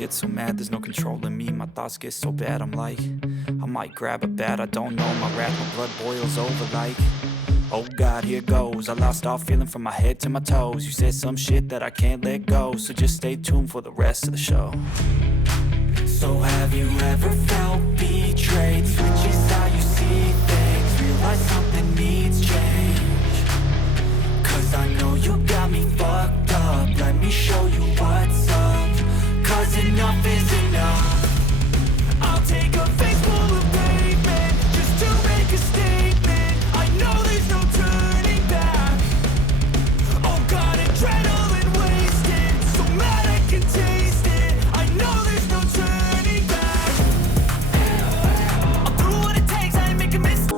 get so mad, there's no controlling me. My thoughts get so bad, I'm like, I might grab a bat, I don't know. My wrath, my blood boils over like, oh God, here goes. I lost all feeling from my head to my toes. You said some shit that I can't let go, so just stay tuned for the rest of the show. So have you ever felt betrayed? Switches how you see things, realize something needs change. Cause I know you got me fucked up, let me show you what's up. Cause enough is enough. I'll take a face full of pavement just to make a statement. I know there's no turning back. Oh God, adrenaline wasted, so mad I can taste it. I know there's no turning back. I'll do what it takes, I ain't making mistakes.